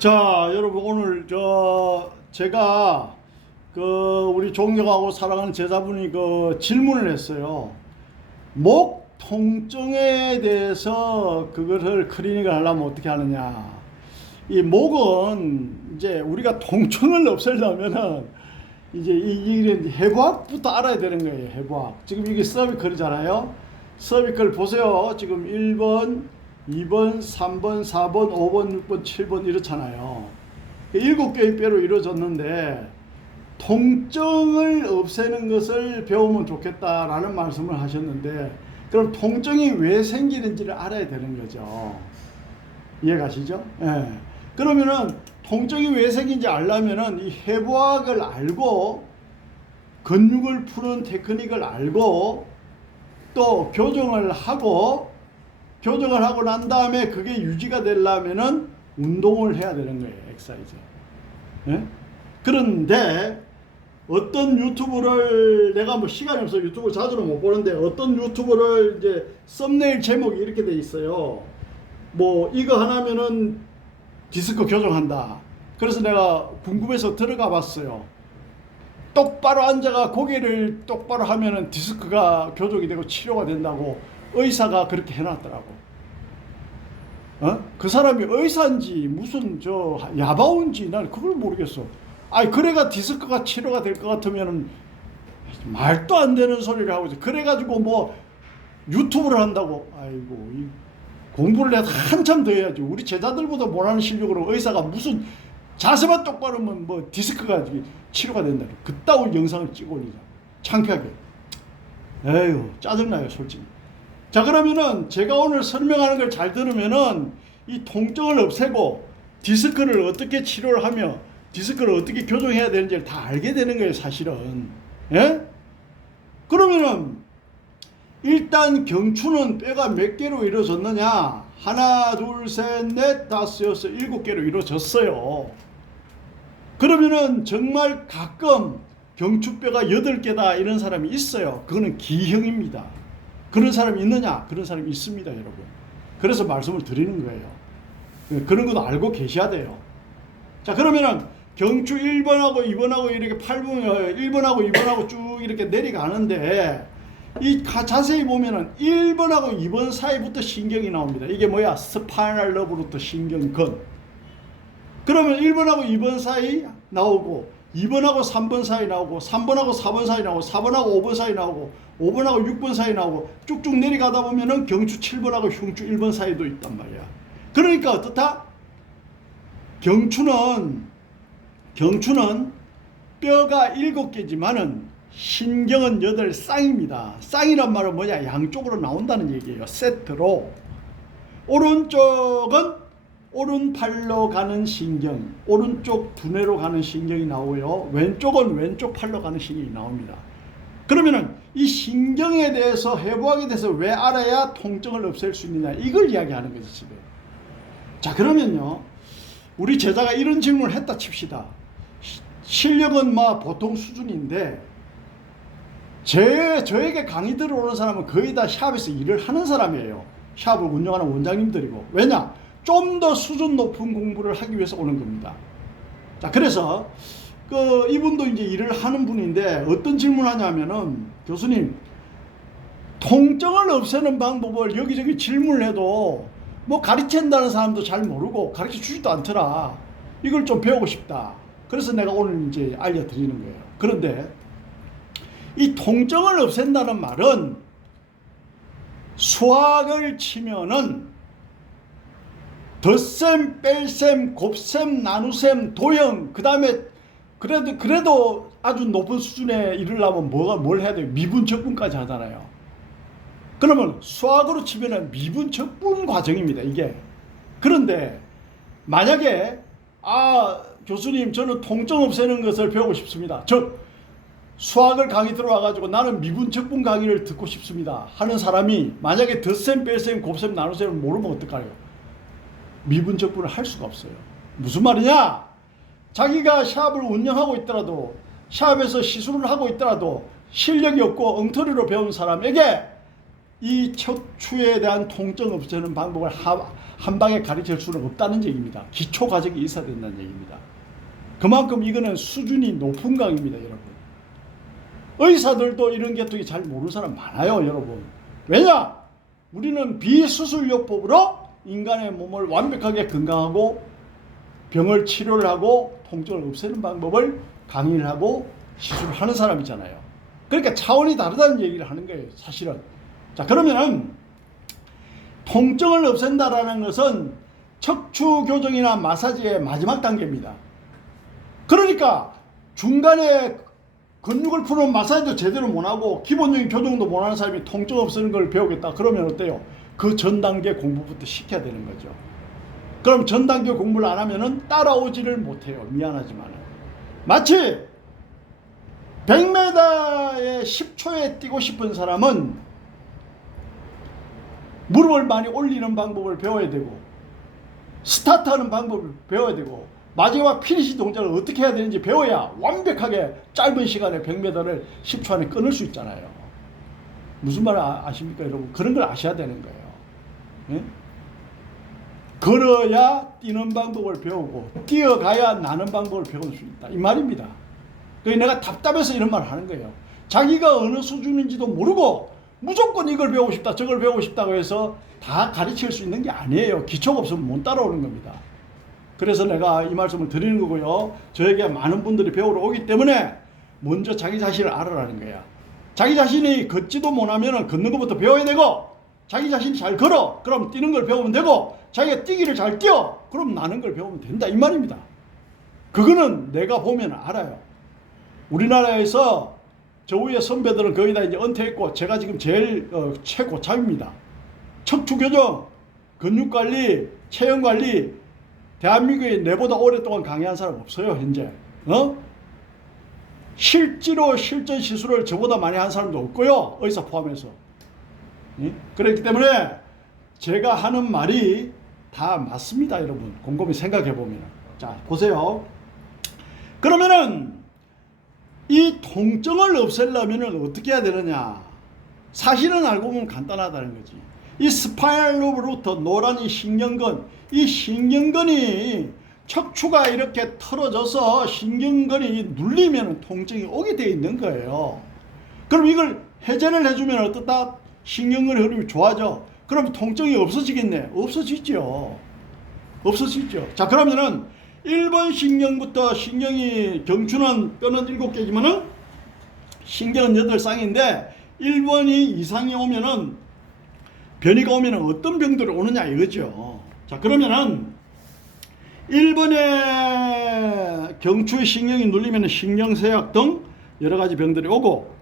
자, 여러분 오늘 제가 우리 존경하고 사랑하는 제자분이 질문을 했어요. 목 통증에 대해서 그것을 클리닉을 하려면 어떻게 하느냐. 이 목은 이제 우리가 통증을 없애려면은 이제 이런 해부학부터 알아야 되는 거예요. 해부학. 지금 이게 서비컬이잖아요. 서비컬 보세요. 지금 1번, 2번, 3번, 4번, 5번, 6번, 7번 이렇잖아요. 7개의 뼈로 이루어졌는데 통증을 없애는 것을 배우면 좋겠다라는 말씀을 하셨는데, 그럼 통증이 왜 생기는지를 알아야 되는 거죠. 이해가시죠? 예. 그러면은 통증이 왜 생긴지 알려면은 이 해부학을 알고 근육을 푸는 테크닉을 알고 또 교정을 하고 난 다음에 그게 유지가 되려면은 운동을 해야 되는 거예요. 엑서사이즈. 예? 그런데 어떤 유튜브를, 내가 뭐 시간이 없어 유튜브 자주는 못 보는데, 어떤 유튜브를 이제 썸네일 제목이 이렇게 돼 있어요. 뭐 이거 하나면은 디스크 교정한다. 그래서 내가 궁금해서 들어가 봤어요. 똑바로 앉아가 고개를 똑바로 하면은 디스크가 교정이 되고 치료가 된다고 의사가 그렇게 해놨더라고. 그 사람이 의사인지 무슨 야바온지 난 그걸 모르겠어. 아니 그래가 디스크가 치료가 될 것 같으면은 말도 안 되는 소리를 하고 있어. 그래가지고 뭐 유튜브를 한다고. 아이고, 공부를 해서 한참 더 해야지. 우리 제자들보다 못하는 실력으로 의사가 무슨 자세만 똑바로 하면 뭐 디스크가 치료가 된다. 그따위 영상을 찍어 올리자. 창피하게. 에휴, 짜증나요, 솔직히. 자, 그러면은 제가 오늘 설명하는 걸 잘 들으면은 이 통증을 없애고 디스크를 어떻게 치료를 하며 디스크를 어떻게 교정해야 되는지를 다 알게 되는 거예요, 사실은. 예? 그러면은 일단 경추는 뼈가 몇 개로 이루어졌느냐? 하나, 둘, 셋, 넷, 다섯, 여섯, 7개로 이루어졌어요. 그러면은 정말 가끔 경추뼈가 8개다 이런 사람이 있어요. 그거는 기형입니다. 그런 사람이 있느냐? 그런 사람이 있습니다, 여러분. 그래서 말씀을 드리는 거예요. 그런 것도 알고 계셔야 돼요. 자, 그러면은 경추 1번하고 2번하고 이렇게 1번하고 2번하고 쭉 이렇게 내려가는데, 이 자세히 보면은 1번하고 2번 사이부터 신경이 나옵니다. 이게 뭐야? 스파이널 러브부터 신경근. 그러면 1번하고 2번 사이 나오고, 2번하고 3번 사이 나오고, 3번하고 4번 사이 나오고, 4번하고 5번 사이 나오고, 5번하고 6번 사이 나오고, 쭉쭉 내려가다 보면은 경추 7번하고 흉추 1번 사이도 있단 말이야. 그러니까 어떻다? 경추는 뼈가 7개지만은 신경은 8쌍입니다. 쌍이란 말은 뭐냐? 양쪽으로 나온다는 얘기예요. 세트로. 오른쪽은 오른팔로 가는 신경, 오른쪽 두뇌로 가는 신경이 나오고요. 왼쪽은 왼쪽 팔로 가는 신경이 나옵니다. 그러면은 이 신경에 대해서, 해부학에 대해서 왜 알아야 통증을 없앨 수 있느냐, 이걸 이야기하는 거죠, 지금. 자, 그러면요, 우리 제자가 이런 질문을 했다 칩시다. 실력은 보통 수준인데 저에게 강의 들어오는 사람은 거의 다 샵에서 일을 하는 사람이에요. 샵을 운영하는 원장님들이고. 왜냐? 좀 더 수준 높은 공부를 하기 위해서 오는 겁니다. 자, 그래서 이분도 이제 일을 하는 분인데 어떤 질문을 하냐면은, 교수님, 통증을 없애는 방법을 여기저기 질문을 해도 뭐 가르친다는 사람도 잘 모르고 가르쳐 주지도 않더라. 이걸 좀 배우고 싶다. 그래서 내가 오늘 이제 알려드리는 거예요. 그런데 이 통증을 없앤다는 말은 수학을 치면은 덧셈, 뺄셈, 곱셈, 나누셈, 도형, 그 다음에 그래도 아주 높은 수준에 이르려면 뭘 해야 돼요? 미분, 적분까지 하잖아요. 그러면 수학으로 치면은 미분, 적분 과정입니다, 이게. 그런데 만약에 교수님, 저는 통증 없애는 것을 배우고 싶습니다. 수학을 강의 들어와가지고 나는 미분, 적분 강의를 듣고 싶습니다 하는 사람이 만약에 덧셈, 뺄셈, 곱셈, 나누셈을 모르면 어떡하래요? 미분, 적분을 할 수가 없어요. 무슨 말이냐? 자기가 샵을 운영하고 있더라도, 샵에서 시술을 하고 있더라도 실력이 없고 엉터리로 배운 사람에게 이 척추에 대한 통증 없애는 방법을 한 방에 가르칠 수는 없다는 얘기입니다. 기초 과정이 있어야 된다는 얘기입니다. 그만큼 이거는 수준이 높은 강의입니다, 여러분. 의사들도 이런 계통이 잘 모르는 사람 많아요, 여러분. 왜냐? 우리는 비수술요법으로 인간의 몸을 완벽하게 건강하고 병을 치료를 하고 통증을 없애는 방법을 강의를 하고 시술을 하는 사람이잖아요. 그러니까 차원이 다르다는 얘기를 하는 거예요, 사실은. 자, 그러면은 통증을 없앤다라는 것은 척추 교정이나 마사지의 마지막 단계입니다. 그러니까 중간에 근육을 푸는 마사지도 제대로 못하고 기본적인 교정도 못하는 사람이 통증 없애는 걸 배우겠다 그러면 어때요? 그 전 단계 공부부터 시켜야 되는 거죠. 그럼 전 단계 공부를 안 하면은 따라오지를 못해요. 미안하지만. 마치 100m에 10초에 뛰고 싶은 사람은 무릎을 많이 올리는 방법을 배워야 되고 스타트하는 방법을 배워야 되고 마지막 피니시 동작을 어떻게 해야 되는지 배워야 완벽하게 짧은 시간에 100m를 10초 안에 끊을 수 있잖아요. 무슨 말 아십니까, 여러분? 그런 걸 아셔야 되는 거예요. 예? 걸어야 뛰는 방법을 배우고 뛰어가야 나는 방법을 배울 수 있다, 이 말입니다. 그래서 내가 답답해서 이런 말을 하는 거예요. 자기가 어느 수준인지도 모르고 무조건 이걸 배우고 싶다 저걸 배우고 싶다고 해서 다 가르칠 수 있는 게 아니에요. 기초가 없으면 못 따라오는 겁니다. 그래서 내가 이 말씀을 드리는 거고요. 저에게 많은 분들이 배우러 오기 때문에 먼저 자기 자신을 알아라는 거야. 자기 자신이 걷지도 못하면 걷는 것부터 배워야 되고, 자기 자신이 잘 걸어 그럼 뛰는 걸 배우면 되고, 자기가 뛰기를 잘 뛰어 그럼 나는 걸 배우면 된다, 이 말입니다. 그거는 내가 보면 알아요. 우리나라에서 저 위에 선배들은 거의 다 이제 은퇴했고 제가 지금 제일 최고참입니다. 척추교정, 근육관리, 체형관리 대한민국에 내보다 오랫동안 강의한 사람 없어요, 현재. 실제로 실전 시술을 저보다 많이 한 사람도 없고요, 의사 포함해서. 그렇기 때문에 제가 하는 말이 다 맞습니다, 여러분. 곰곰이 생각해 보면. 자, 보세요. 그러면은 이 통증을 없애려면 어떻게 해야 되느냐? 사실은 알고 보면 간단하다는 거지. 이 스파이널 로브 루터, 노란 이 신경근, 이 신경근이 척추가 이렇게 털어져서 신경근이 눌리면 통증이 오게 돼 있는 거예요. 그럼 이걸 해제를 해주면 어떻다? 신경근의 흐름이 좋아져. 그럼 통증이 없어지겠네? 없어지죠. 없어지죠. 자, 그러면은 1번 신경부터 신경이 경추는 뼈는 7개지만은 신경은 8쌍인데 1번이 이상이 오면은 변이가 오면은 어떤 병들이 오느냐 이거죠. 자, 그러면은 1번에 경추의 신경이 눌리면 신경쇠약 등 여러 가지 병들이 오고,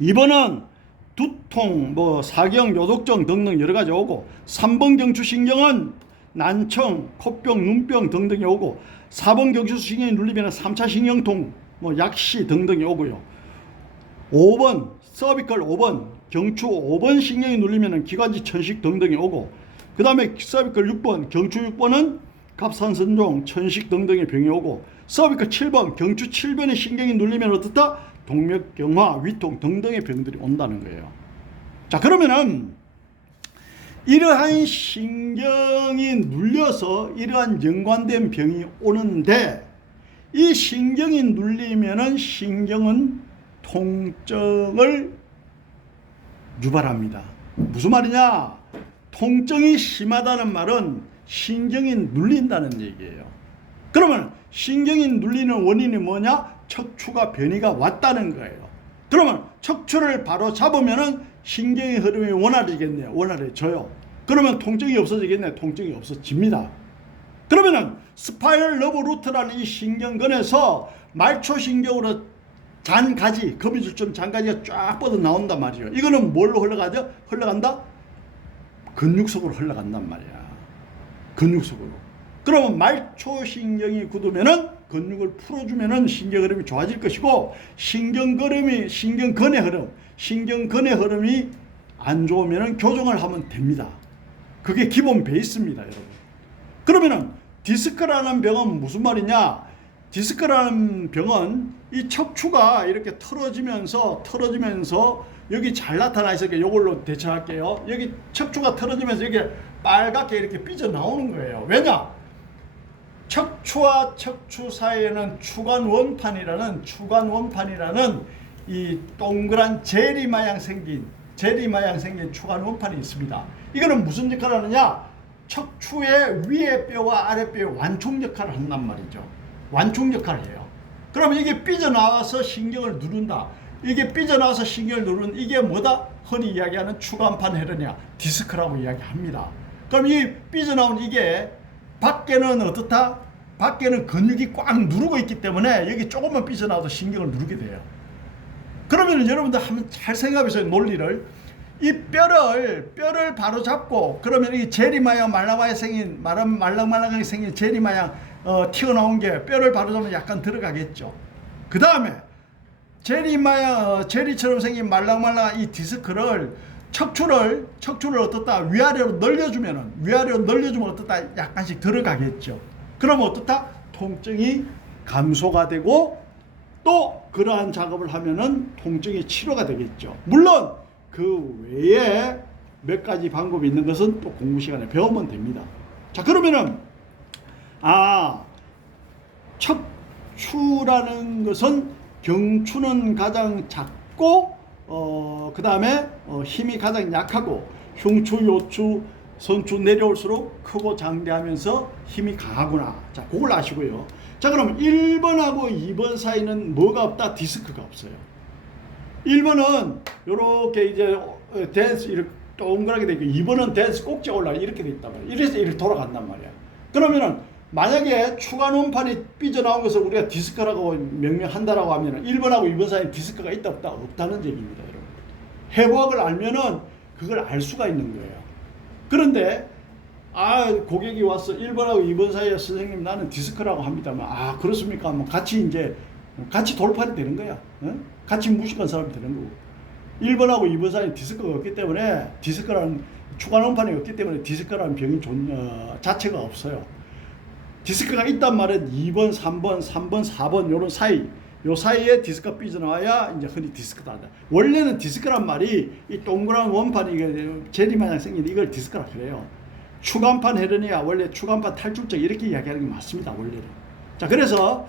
2번은 두통, 사경, 요독증 등등 여러 가지 오고, 3번 경추신경은 난청, 콧병, 눈병 등등이 오고, 4번 경추신경이 눌리면 3차 신경통, 약시 등등이 오고요. 5번 서비컬 5번 경추 5번 신경이 눌리면 기관지 천식 등등이 오고, 그 다음에 서비컬 6번 경추 6번은 갑상선종, 천식 등등의 병이 오고, 서비컬 7번 경추 7번의 신경이 눌리면 어떻다? 동맥경화, 위통 등등의 병들이 온다는 거예요. 자, 그러면은 이러한 신경이 눌려서 이러한 연관된 병이 오는데, 이 신경이 눌리면은 신경은 통증을 유발합니다. 무슨 말이냐? 통증이 심하다는 말은 신경이 눌린다는 얘기예요. 그러면 신경이 눌리는 원인이 뭐냐? 척추가 변이가 왔다는 거예요. 그러면 척추를 바로 잡으면은 신경의 흐름이 원활해지겠네요. 원활해져요. 그러면 통증이 없어지겠네. 통증이 없어집니다. 그러면은 스파이럴 러브 루트라는 이 신경근에서 말초신경으로 잔가지, 거미줄처럼 잔가지가 쫙 뻗어 나온단 말이에요. 이거는 뭘로 흘러가죠? 흘러간다? 근육 속으로 흘러간단 말이야. 근육 속으로. 그러면 말초신경이 굳으면은 근육을 풀어주면은 신경 흐름이 좋아질 것이고, 신경근의 흐름이 안 좋으면은 교정을 하면 됩니다. 그게 기본 베이스입니다, 여러분. 그러면은 디스크라는 병은 무슨 말이냐? 디스크라는 병은 이 척추가 이렇게 털어지면서 여기 잘 나타나 있으니까 이걸로 대처할게요. 여기 척추가 틀어지면서 여기 빨갛게 이렇게 삐져 나오는 거예요. 왜냐? 척추와 척추 사이에는 추간원판이라는 이 동그란 제리 마냥 생긴 추간원판이 있습니다. 이거는 무슨 역할을 하느냐? 척추의 위에 뼈와 아래 뼈의 완충 역할을 한단 말이죠. 완충 역할을 해요. 그러면 이게 삐져나와서 신경을 누른다. 이게 삐져나와서 신경을 누르는 이게 뭐다? 흔히 이야기하는 추간판 헤르니아, 디스크라고 이야기합니다. 그럼 이 삐져나온 이게 밖에는 어떻다? 밖에는 근육이 꽉 누르고 있기 때문에 여기 조금만 삐져나와도 신경을 누르게 돼요. 그러면 여러분들 한번 잘 생각해보세요. 논리를. 이 뼈를 바로 잡고, 그러면 이 제리마냥 말랑말랑하게 생긴 제리마냥 튀어나온 게 뼈를 바로 잡으면 약간 들어가겠죠. 그 다음에 제리처럼 생긴 말랑말랑한 이 디스크를 척추를 어떻다? 위아래로 늘려주면 어떻다? 약간씩 들어가겠죠. 그러면 어떻다? 통증이 감소가 되고 또 그러한 작업을 하면은 통증이 치료가 되겠죠. 물론 그 외에 몇 가지 방법이 있는 것은 또 공부 시간에 배우면 됩니다. 자, 그러면은 척추라는 것은 경추는 가장 작고 그 다음에 힘이 가장 약하고 흉추, 요추, 선추 내려올수록 크고 장대하면서 힘이 강하구나. 자, 그걸 아시고요. 자, 그럼 1번하고 2번 사이는 뭐가 없다? 디스크가 없어요. 1번은 이렇게 이제 댄스 이렇게 동그랗게 돼 있고 2번은 댄스 꼭지 올라 이렇게 돼 있단 말이야. 이래서 이렇게 돌아간단 말이야. 그러면은 만약에 추간원판이 삐져나온 것을 우리가 디스크라고 명명한다라고 하면은 1번하고 2번 사이에 디스크가 있다 없다? 없다는 얘기입니다, 여러분. 해부학을 알면은 그걸 알 수가 있는 거예요. 그런데 고객이 와서 1번하고 2번 사이에 선생님 나는 디스크라고 합니다만 그렇습니까? 뭐 같이 돌팔이 되는 거야. 같이 무식한 사람이 되는 거고. 1번하고 2번 사이에 디스크가 없기 때문에 추간원판이 없기 때문에 디스크라는 병이 자체가 없어요. 디스크가 있단 말은 2번, 3번, 4번 요런 요 사이에 디스크가 삐져나와야 이제 흔히 디스크다. 원래는 디스크란 말이 이 동그란 원판이 제리 마냥 생긴 이걸 디스크라 그래요. 추간판 헤르니아, 원래 추간판 탈출증 이렇게 이야기하는 게 맞습니다, 원래는. 자, 그래서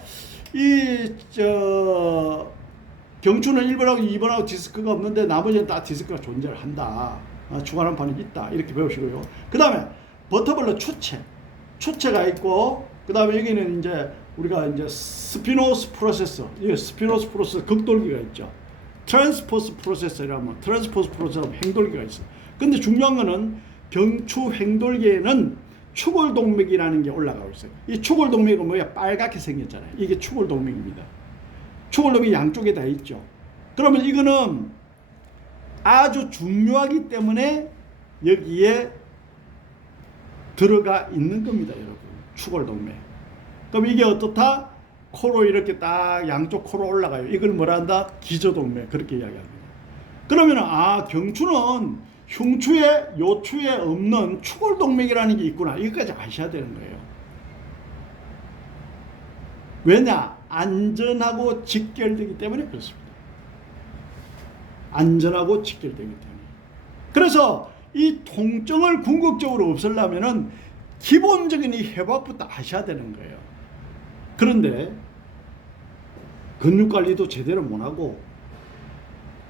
경추는 1번하고 2번하고 디스크가 없는데 나머지는 다 디스크가 존재를 한다. 추간원판이 있다. 이렇게 배우시고요. 그 다음에 버터블러 추체가 있고, 그 다음에 여기는 이제 우리가 이제 스피노스 프로세서 극돌기가 있죠. 트랜스포스 프로세서라면 트랜스포스 프로세서 행돌기가 있어요. 근데 중요한 거는 경추 행돌기에는 추골동맥이라는 게 올라가고 있어요. 이 추골동맥은 뭐야? 빨갛게 생겼잖아요. 이게 추골동맥입니다. 추골동맥이 양쪽에 다 있죠. 그러면 이거는 아주 중요하기 때문에 여기에 들어가 있는 겁니다, 여러분. 추골동맥. 그럼 이게 어떻다? 코로 이렇게 딱 양쪽 코로 올라가요. 이걸 뭐라 한다? 기저동맥. 그렇게 이야기합니다. 그러면은 경추는 흉추에 요추에 없는 추골동맥이라는 게 있구나. 이것까지 아셔야 되는 거예요. 왜냐? 안전하고 직결되기 때문에 그렇습니다. 안전하고 직결되기 때문에. 그래서 이 통증을 궁극적으로 없애려면은 기본적인 이 해부학부터 아셔야 되는 거예요. 그런데 근육관리도 제대로 못하고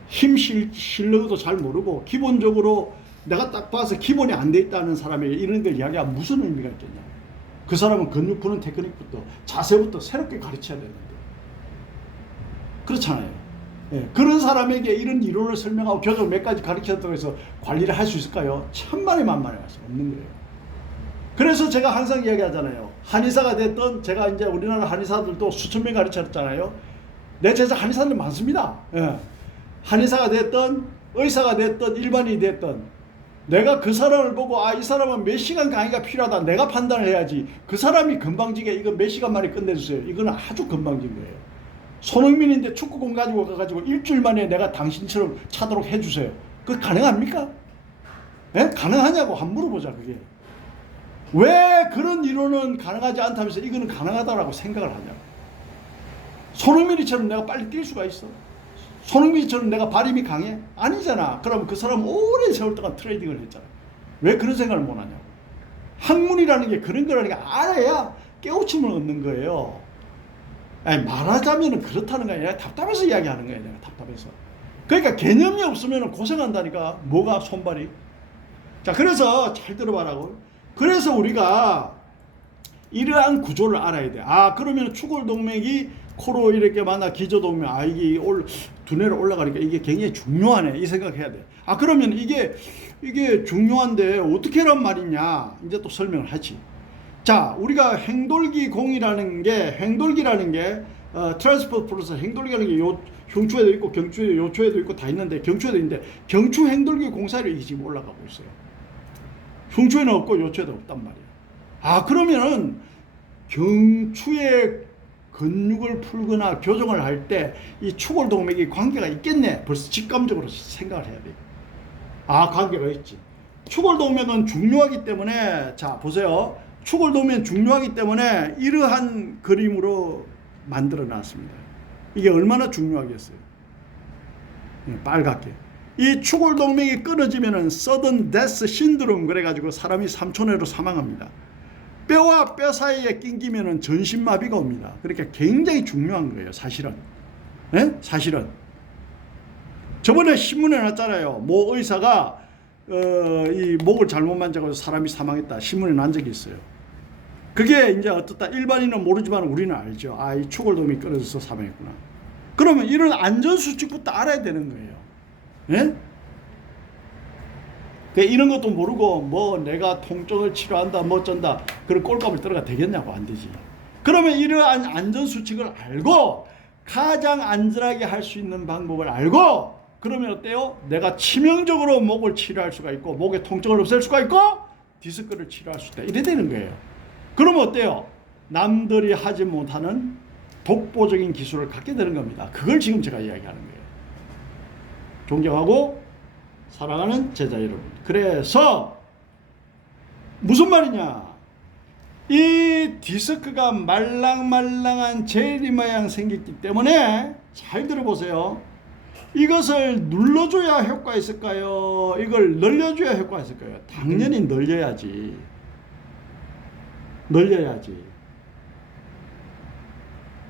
힘 실력도 잘 모르고 기본적으로 내가 딱 봐서 기본이 안 돼 있다는 사람에게 이런 걸 이야기하면 무슨 의미가 있겠냐. 그 사람은 근육 푸는 테크닉부터 자세부터 새롭게 가르쳐야 되는데 그렇잖아요. 예, 그런 사람에게 이런 이론을 설명하고 교정 몇 가지 가르쳤다고 해서 관리를 할 수 있을까요? 천만에 만만에 할수 없는 거예요. 그래서 제가 항상 이야기하잖아요. 한의사가 됐던 제가 이제 우리나라 한의사들도 수천 명 가르쳤잖아요. 내 제자 한의사들 많습니다. 예. 한의사가 됐던 의사가 됐던 일반인이 됐던 내가 그 사람을 보고 이 사람은 몇 시간 강의가 필요하다 내가 판단을 해야지. 그 사람이 건방지게 이거 몇 시간 만에 끝내주세요. 이거는 아주 건방진 거예요. 손흥민인데 축구공 가지고 가가지고 일주일 만에 내가 당신처럼 차도록 해주세요. 그거 가능합니까? 예? 가능하냐고 한번 물어보자. 그게 왜 그런 이론은 가능하지 않다면서 이거는 가능하다라고 생각을 하냐고. 손흥민이처럼 내가 빨리 뛸 수가 있어. 손흥민처럼 내가 발힘이 강해? 아니잖아. 그럼 그 사람은 오랜 세월 동안 트레이딩을 했잖아. 왜 그런 생각을 못 하냐고. 학문이라는 게 그런 거라니까 알아야 깨우침을 얻는 거예요. 아니, 말하자면 그렇다는 거 아니라 답답해서 이야기하는 거야. 내가 답답해서. 그러니까 개념이 없으면 고생한다니까. 뭐가 손발이. 자, 그래서 잘 들어봐라고. 그래서 우리가 이러한 구조를 알아야 돼. 아, 그러면 추골동맥이 코로 이렇게 만나 기저동맥. 아, 이게 두뇌로 올라가니까 이게 굉장히 중요하네. 이 생각해야 돼. 아, 그러면 이게 중요한데 어떻게 하란 말이냐. 이제 또 설명을 하지. 자, 우리가 행돌기라는 게 트랜스포트 프로세스, 행돌기라는 게 흉추에도 있고 경추에도 요추에도 있고 다 있는데 경추에도 있는데 경추 행돌기 공사로 이게 지금 올라가고 있어요. 흉추에는 없고 요추에도 없단 말이에요. 아, 그러면은 경추의 근육을 풀거나 교정을 할 때 이 추골동맥이 관계가 있겠네. 벌써 직감적으로 생각을 해야 돼. 아, 관계가 있지. 추골동맥은 중요하기 때문에, 자, 보세요. 추골동맥은 중요하기 때문에 이러한 그림으로 만들어 놨습니다. 이게 얼마나 중요하겠어요. 빨갛게. 이 추골동맥이 끊어지면은 sudden death syndrome 그래가지고 사람이 3초 내로 사망합니다. 뼈와 뼈 사이에 낑기면은 전신마비가 옵니다. 그러니까 굉장히 중요한 거예요, 사실은. 네? 사실은. 저번에 신문에 났잖아요. 모 의사가 이 목을 잘못 만져서 사람이 사망했다. 신문에 난 적이 있어요. 그게 이제 어떻다. 일반인은 모르지만 우리는 알죠. 아, 이 추골동맥이 끊어져서 사망했구나. 그러면 이런 안전수칙부터 알아야 되는 거예요. 예? 이런 것도 모르고 뭐 내가 통증을 치료한다 뭐 어쩐다 그런 꼴값을 들어가 되겠냐고. 안 되지. 그러면 이러한 안전수칙을 알고 가장 안전하게 할 수 있는 방법을 알고 그러면 어때요? 내가 치명적으로 목을 치료할 수가 있고 목의 통증을 없앨 수가 있고 디스크를 치료할 수 있다. 이래 되는 거예요. 그러면 어때요? 남들이 하지 못하는 독보적인 기술을 갖게 되는 겁니다. 그걸 지금 제가 이야기하는 거예요. 존경하고 사랑하는 제자 여러분. 그래서 무슨 말이냐? 이 디스크가 말랑말랑한 젤리 모양 생겼기 때문에 잘 들어보세요. 이것을 눌러줘야 효과가 있을까요? 이걸 늘려줘야 효과가 있을까요? 당연히 늘려야지.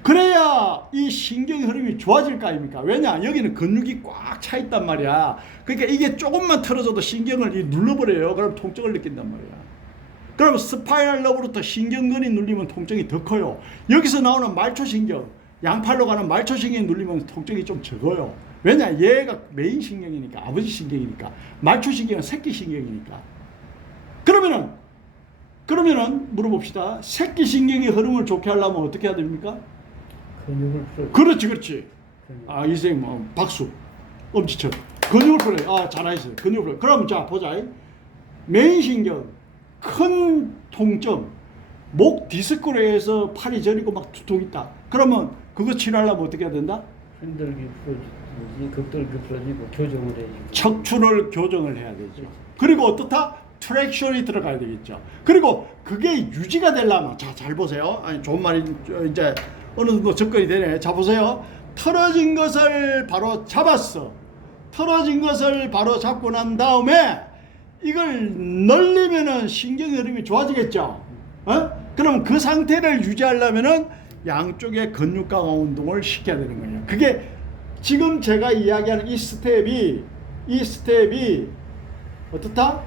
그래야 이 신경 흐름이 좋아질 거 아닙니까? 왜냐? 여기는 근육이 꽉 차 있단 말이야. 그러니까 이게 조금만 틀어져도 신경을 눌러버려요. 그럼 통증을 느낀단 말이야. 그럼 스파이널 러브부터 신경근이 눌리면 통증이 더 커요. 여기서 나오는 말초신경, 양팔로 가는 말초신경이 눌리면 통증이 좀 적어요. 왜냐? 얘가 메인 신경이니까, 아버지 신경이니까. 말초신경은 새끼 신경이니까. 그러면은 물어봅시다. 새끼 신경의 흐름을 좋게 하려면 어떻게 해야 됩니까? 근육을 풀어. 그렇지. 아, 이 선생님 뭐 박수. 엄지척. 근육을 풀어요. 아, 잘하셨어요. 근육을 풀어요. 그럼 자, 보자. 메인 신경, 큰 통증, 목 디스크로 해서 팔이 저리고 막 두통 있다. 그러면 그거 치료하려면 어떻게 해야 된다? 흔들기 풀어주든지 극들기 풀어주고 교정을 해주고 척추를 교정을 해야 되죠. 그리고 어떻다? 트랙션이 들어가야 되겠죠. 그리고 그게 유지가 되려면, 자, 잘 보세요. 아니, 좋은 말이 이제 어느 정도 접근이 되네. 자, 보세요. 틀어진 것을 바로 잡았어. 틀어진 것을 바로 잡고 난 다음에 이걸 늘리면은 신경 흐름이 좋아지겠죠. 그럼 그 상태를 유지하려면은 양쪽의 근육 강화 운동을 시켜야 되는 거예요. 그게 지금 제가 이야기하는 이 스텝이 어떻다?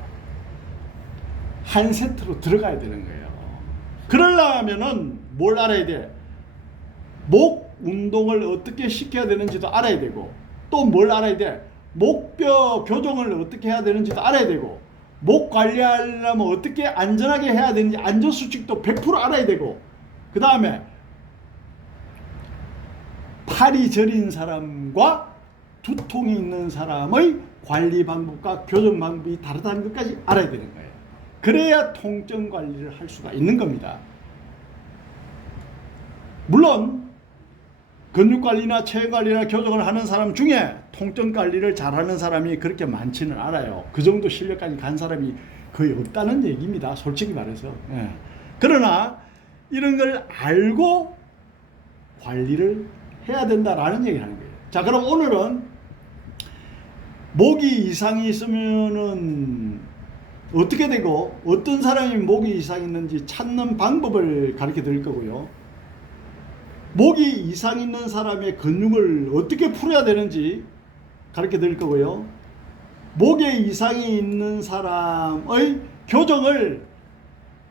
한 세트로 들어가야 되는 거예요. 그러려면은 뭘 알아야 돼? 목 운동을 어떻게 시켜야 되는지도 알아야 되고, 또 뭘 알아야 돼? 목뼈 교정을 어떻게 해야 되는지도 알아야 되고, 목 관리하려면 어떻게 안전하게 해야 되는지 안전수칙도 100% 알아야 되고, 그 다음에 팔이 저린 사람과 두통이 있는 사람의 관리 방법과 교정 방법이 다르다는 것까지 알아야 되는 거예요. 그래야 통증 관리를 할 수가 있는 겁니다. 물론 근육 관리나 체형 관리나 교정을 하는 사람 중에 통증 관리를 잘하는 사람이 그렇게 많지는 않아요. 그 정도 실력까지 간 사람이 거의 없다는 얘기입니다. 솔직히 말해서. 예. 그러나 이런 걸 알고 관리를 해야 된다라는 얘기를 하는 거예요. 자, 그럼 오늘은 목이 이상이 있으면은 어떻게 되고 어떤 사람이 목이 이상이 있는지 찾는 방법을 가르쳐 드릴 거고요. 목이 이상 있는 사람의 근육을 어떻게 풀어야 되는지 가르쳐 드릴 거고요. 목에 이상이 있는 사람의 교정을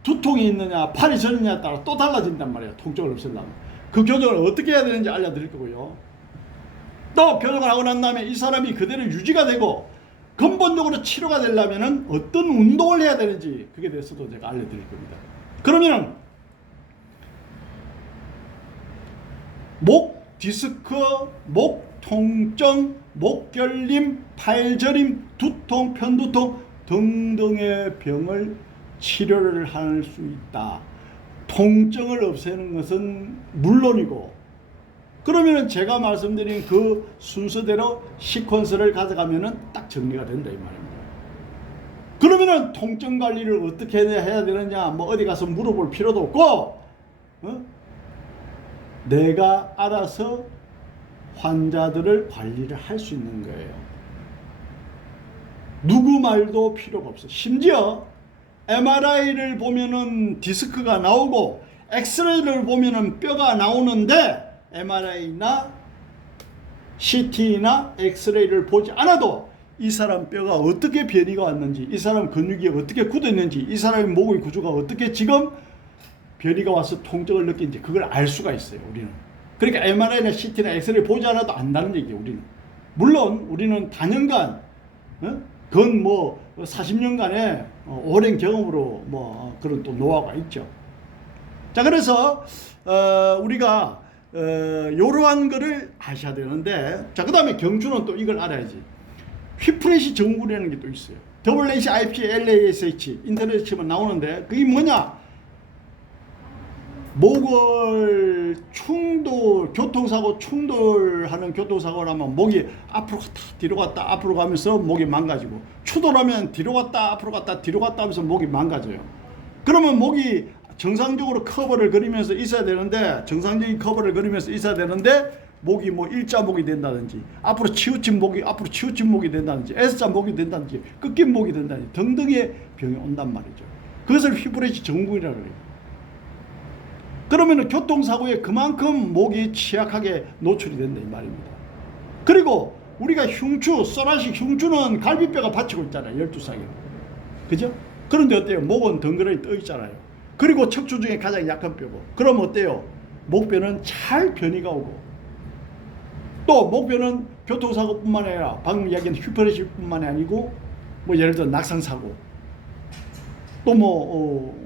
두통이 있느냐 팔이 저리냐에 따라 또 달라진단 말이에요. 통증을 없애려면 그 교정을 어떻게 해야 되는지 알려드릴 거고요. 또 교정을 하고 난 다음에 이 사람이 그대로 유지가 되고 근본적으로 치료가 되려면 어떤 운동을 해야 되는지 그게 대해서도 제가 알려드릴 겁니다. 그러면 목 디스크, 목 통증, 목 결림, 팔 저림, 두통, 편두통 등등의 병을 치료를 할 수 있다. 통증을 없애는 것은 물론이고, 그러면은 제가 말씀드린 그 순서대로 시퀀스를 가져가면은 딱 정리가 된다 이 말입니다. 그러면은 통증 관리를 어떻게 해야 되느냐, 뭐 어디 가서 물어볼 필요도 없고, 내가 알아서 환자들을 관리를 할 수 있는 거예요. 누구 말도 필요가 없어. 심지어 MRI를 보면은 디스크가 나오고 엑스레이를 보면은 뼈가 나오는데 MRI나 CT나 엑스레이를 보지 않아도 이 사람 뼈가 어떻게 변이가 왔는지, 이 사람 근육이 어떻게 굳었는지, 이 사람의 목의 구조가 어떻게 지금 변이가 와서 통증을 느끼는지 그걸 알 수가 있어요. 우리는. 그러니까 MRI나 CT나 엑스레이 보지 않아도 안다는 얘기예요. 우리는. 물론 우리는 단연간 그건 뭐 40년간의 오랜 경험으로 뭐 그런 또 노하우가 있죠. 자, 그래서 우리가 이러한 거를 아셔야 되는데, 자, 그 다음에 경주는 또 이걸 알아야지. 휘프레시 증후군이라는 게 또 있어요. WHIPLASH 인터넷에 치면 나오는데 그게 뭐냐? 목을 교통사고 충돌하는 교통사고를 하면 목이 앞으로 갔다 뒤로 갔다 앞으로 가면서 목이 망가지고, 추돌하면 뒤로 갔다 앞으로 갔다 뒤로 갔다 하면서 목이 망가져요. 그러면 목이 정상적으로 커버를 그리면서 있어야 되는데, 정상적인 커버를 그리면서 있어야 되는데 목이 뭐 일자목이 된다든지 앞으로 치우친 목이 된다든지 S자 목이 된다든지 꺾인 목이 된다든지 등등의 병이 온단 말이죠. 그것을 휘프레시 증후군이라고 해요. 그러면 교통사고에 그만큼 목이 취약하게 노출이 된다 이 말입니다. 그리고 우리가 흉추, 쏘라식 흉추는 갈비뼈가 받치고 있잖아요. 12쌍이. 그죠? 그런데 어때요? 목은 덩그러니 떠 있잖아요. 그리고 척추 중에 가장 약한 뼈고. 그럼 어때요? 목뼈는 잘 변이가 오고, 또 목뼈는 교통사고뿐만 아니라 방금 이야기한 휘프레시뿐만 아니고 뭐 예를 들어 낙상사고, 또 뭐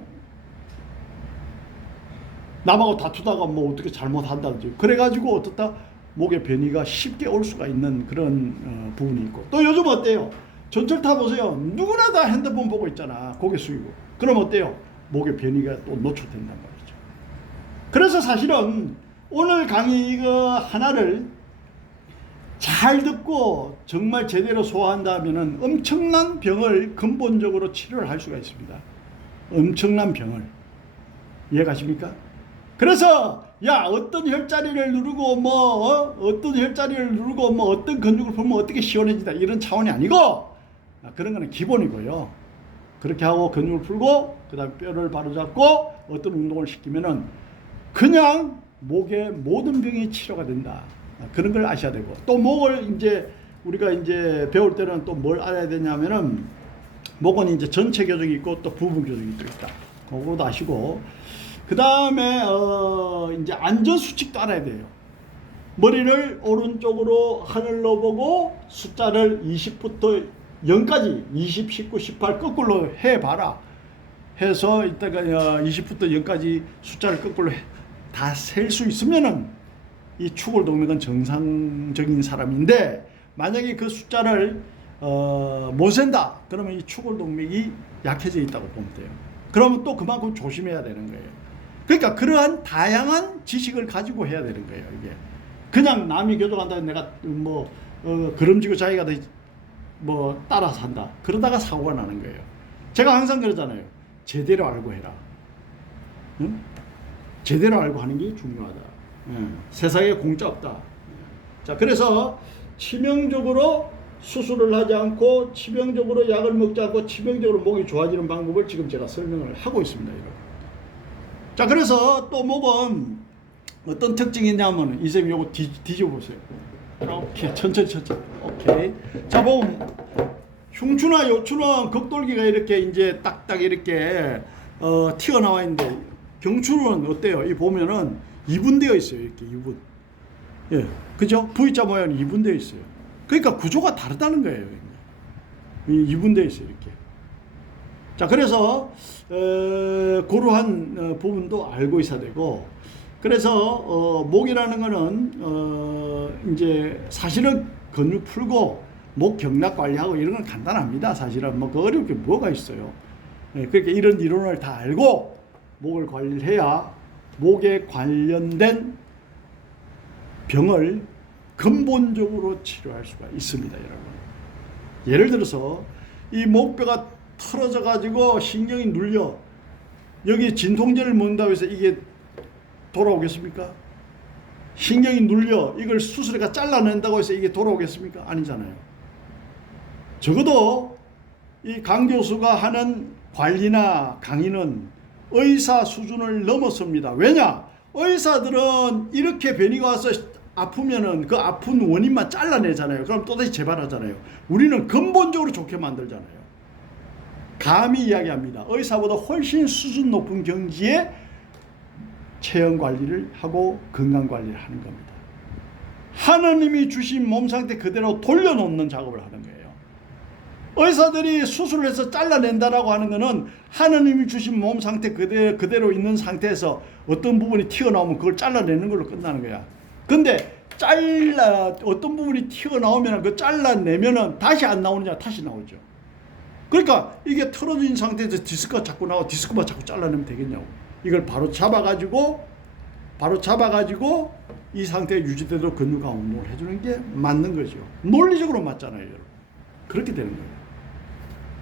남하고 다투다가 뭐 어떻게 잘못한다든지 그래가지고 어떻다 목의 변이가 쉽게 올 수가 있는 그런 부분이 있고, 또 요즘 어때요? 전철 타보세요. 누구나 다 핸드폰 보고 있잖아. 고개 숙이고. 그럼 어때요? 목의 변이가 또 노출된단 말이죠. 그래서 사실은 오늘 강의 이거 하나를 잘 듣고 정말 제대로 소화한다면은 엄청난 병을 근본적으로 치료를 할 수가 있습니다. 엄청난 병을. 이해가십니까? 그래서 어떤 혈자리를 누르고 어떤 혈자리를 누르고 어떤 근육을 풀면 어떻게 시원해진다 이런 차원이 아니고, 그런 거는 기본이고요. 그렇게 하고 근육을 풀고 그다음 뼈를 바로잡고 어떤 운동을 시키면은 그냥 목의 모든 병이 치료가 된다. 그런 걸 아셔야 되고, 또 목을 이제 우리가 이제 배울 때는 또 뭘 알아야 되냐면은 목은 이제 전체 교정이 있고 또 부분 교정이 또 있다. 그거도 아시고, 그 다음에 이제 안전 수칙도 알아야 돼요. 머리를 오른쪽으로 하늘로 보고 숫자를 20부터 0까지 20, 19, 18 거꾸로 해봐라. 해서 이따가 20부터 0까지 숫자를 거꾸로 다 셀 수 있으면은 이 추골동맥은 정상적인 사람인데, 만약에 그 숫자를 못 센다 그러면 이 추골동맥이 약해져 있다고 보면 돼요. 그러면 또 그만큼 조심해야 되는 거예요. 그러니까 그러한 다양한 지식을 가지고 해야 되는 거예요. 이게 그냥 남이 교정한다고 내가 그름지고 자기가 뭐 따라서 한다 그러다가 사고가 나는 거예요. 제가 항상 그러잖아요. 제대로 알고 해라. 응? 제대로 알고 하는 게 중요하다. 세상에 공짜 없다. 자, 그래서 치명적으로 수술을 하지 않고 치명적으로 약을 먹지 않고 치명적으로 목이 좋아지는 방법을 지금 제가 설명을 하고 있습니다, 여러분. 자, 그래서 또 목은 어떤 특징이 있냐면 이 선생님 요거 뒤집어 보세요. 이렇게 천천히. 오케이. 자, 보면 흉추나 요추는 극돌기가 이렇게 이제 딱딱 이렇게 튀어나와 있는데 경추는 어때요? 이 보면은 이분되어 있어요. 이렇게 이분. 예, 그죠? V자 모양이 이분되어 있어요. 그러니까 구조가 다르다는 거예요. 이분되어 있어요. 이렇게. 자, 그래서 그러한 부분도 알고 있어야 되고, 그래서 목이라는 거는 이제 사실은 근육 풀고 목 경락 관리하고 이런 건 간단합니다. 사실은 뭐 그 어려울 게 뭐가 있어요. 예, 그러니까 이런 이론을 다 알고 목을 관리를 해야 목에 관련된 병을 근본적으로 치료할 수가 있습니다, 여러분. 예를 들어서 이 목뼈가 틀어져 가지고 신경이 눌려 여기 진통제를 먹는다고 해서 이게 돌아오겠습니까? 신경이 눌려 이걸 수술해가 잘라낸다고 해서 이게 돌아오겠습니까? 아니잖아요. 적어도 이 강 교수가 하는 관리나 강의는 의사 수준을 넘었습니다. 왜냐? 의사들은 이렇게 변이가 와서 아프면은 그 아픈 원인만 잘라내잖아요. 그럼 또다시 재발하잖아요. 우리는 근본적으로 좋게 만들잖아요. 감히 이야기합니다. 의사보다 훨씬 수준 높은 경지에 체형 관리를 하고 건강 관리를 하는 겁니다. 하나님이 주신 몸 상태 그대로 돌려놓는 작업을 하는 거예요. 의사들이 수술을 해서 잘라낸다라고 하는 것은 하나님이 주신 몸 상태 그대로 있는 상태에서 어떤 부분이 튀어나오면 그걸 잘라내는 걸로 끝나는 거야. 근데 어떤 부분이 튀어나오면 그 잘라내면은 다시 안 나오느냐? 다시 나오죠. 그러니까 이게 틀어진 상태에서 디스크가 자꾸 나와 디스크만 자꾸 잘라내면 되겠냐고. 이걸 바로 잡아가지고 이 상태에 유지되도록 근육과 운동을 해주는 게 맞는 거죠. 논리적으로 맞잖아요, 여러분. 그렇게 되는 거예요.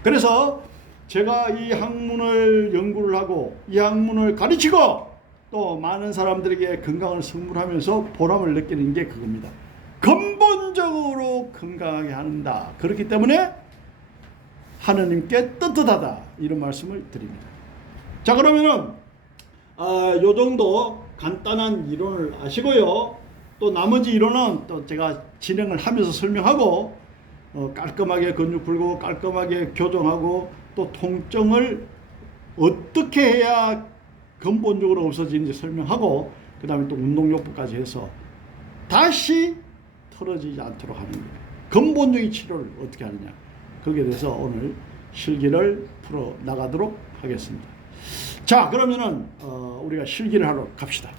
그래서 제가 이 학문을 연구를 하고 이 학문을 가르치고 또 많은 사람들에게 건강을 선물하면서 보람을 느끼는 게 그겁니다. 근본적으로 건강하게 한다. 그렇기 때문에 하느님께 떳떳하다. 이런 말씀을 드립니다. 자, 그러면은 요 정도 간단한 이론을 아시고요. 또 나머지 이론은 또 제가 진행을 하면서 설명하고 깔끔하게 근육 풀고 깔끔하게 교정하고 또 통증을 어떻게 해야 근본적으로 없어지는지 설명하고 그 다음에 또 운동요법까지 해서 다시 틀어지지 않도록 하는 거예요. 근본적인 치료를 어떻게 하느냐. 거기에 대해서 오늘 실기를 풀어 나가도록 하겠습니다. 자, 그러면은 우리가 실기를 하러 갑시다.